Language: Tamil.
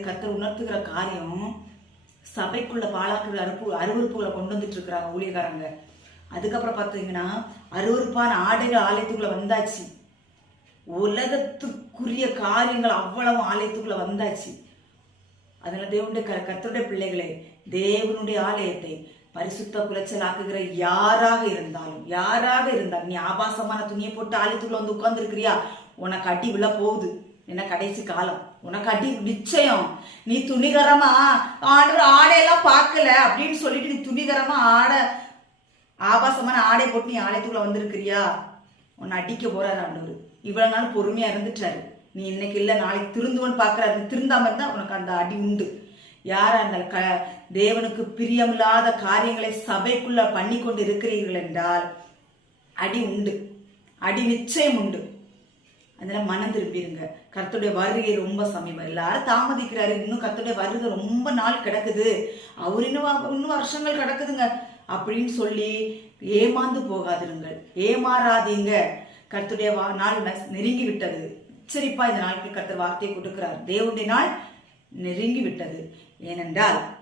கத்தர் உணர்த்துகிற காரியம் சபைக்குள்ள பாழாக்குற அறுப்பு அருவறுப்புகளை கொண்டு வந்துட்டு இருக்கிறாங்க ஊழியக்காரங்க. அதுக்கப்புறம் பார்த்தீங்கன்னா அருவறுப்பான ஆடைகள் ஆலயத்துக்குள்ள வந்தாச்சு. உலகத்துக்குரிய காரியங்கள் அவ்வளவு ஆலயத்துக்குள்ள வந்தாச்சு. அதனால தேவனுடைய க கர்த்தருடைய பிள்ளைகளே தேவனுடைய ஆலயத்தை பரிசுத்த குலைச்சல் ஆக்குகிற யாராக இருந்தாலும் யாராக இருந்தாலும் நீ ஆபாசமான துணியை போட்டு ஆலயத்துக்குள்ள வந்து உட்கார்ந்துருக்கிறியா? உனக்கு அடி விழ போகுது என்ன கடைசி காலம்? உனக்கு அடி நிச்சயம். நீ துணிகரமா ஆண்டவர் ஆடையெல்லாம் பார்க்கல அப்படின்னு சொல்லிட்டு நீ துணிகரமா ஆடை ஆபாசமான ஆடை போட்டு நீ ஆலயத்துக்குள்ள வந்திருக்கிறியா? உன்னை அடிக்க போறாரு ஆண்டவர். இவ்வளவு நாள் பொறுமையா இருந்துட்டாரு. நீ இன்னைக்கு இல்லை நாளைக்கு திருந்துவன் பார்க்கறாரு. நீ திருந்தாம இருந்தா உனக்கு அந்த அடி உண்டு. யார் அந்த க தேவனுக்கு பிரியமில்லாத காரியங்களை சபைக்குள்ள பண்ணி கொண்டு இருக்கிறீர்கள் என்றால் அடி உண்டு. அடி நிச்சயம் உண்டு. அதனால மனம் திரும்பிடுங்க கர்த்தருடைய வருகை ரொம்ப சமீபம். எல்லாரும் தாமதிக்கிறாரு. இன்னும் கர்த்தருடைய வருகை ரொம்ப நாள் கிடக்குது. அவர் இன்னும் இன்னும் வருஷங்கள் கிடக்குதுங்க. அப்படின்னு சொல்லி ஏமாந்து போகாதிருங்கள். ஏமாறாதீங்க. கர்த்தருடைய வா- நாள் நெருங்கி விட்டது எச்சரிப்பா இந்த நாளுக்கு கர்த்தர் வார்த்தையை கொடுக்கிறார். தேவனுடைய நாள் நெருங்கி விட்டது ஏனென்றால்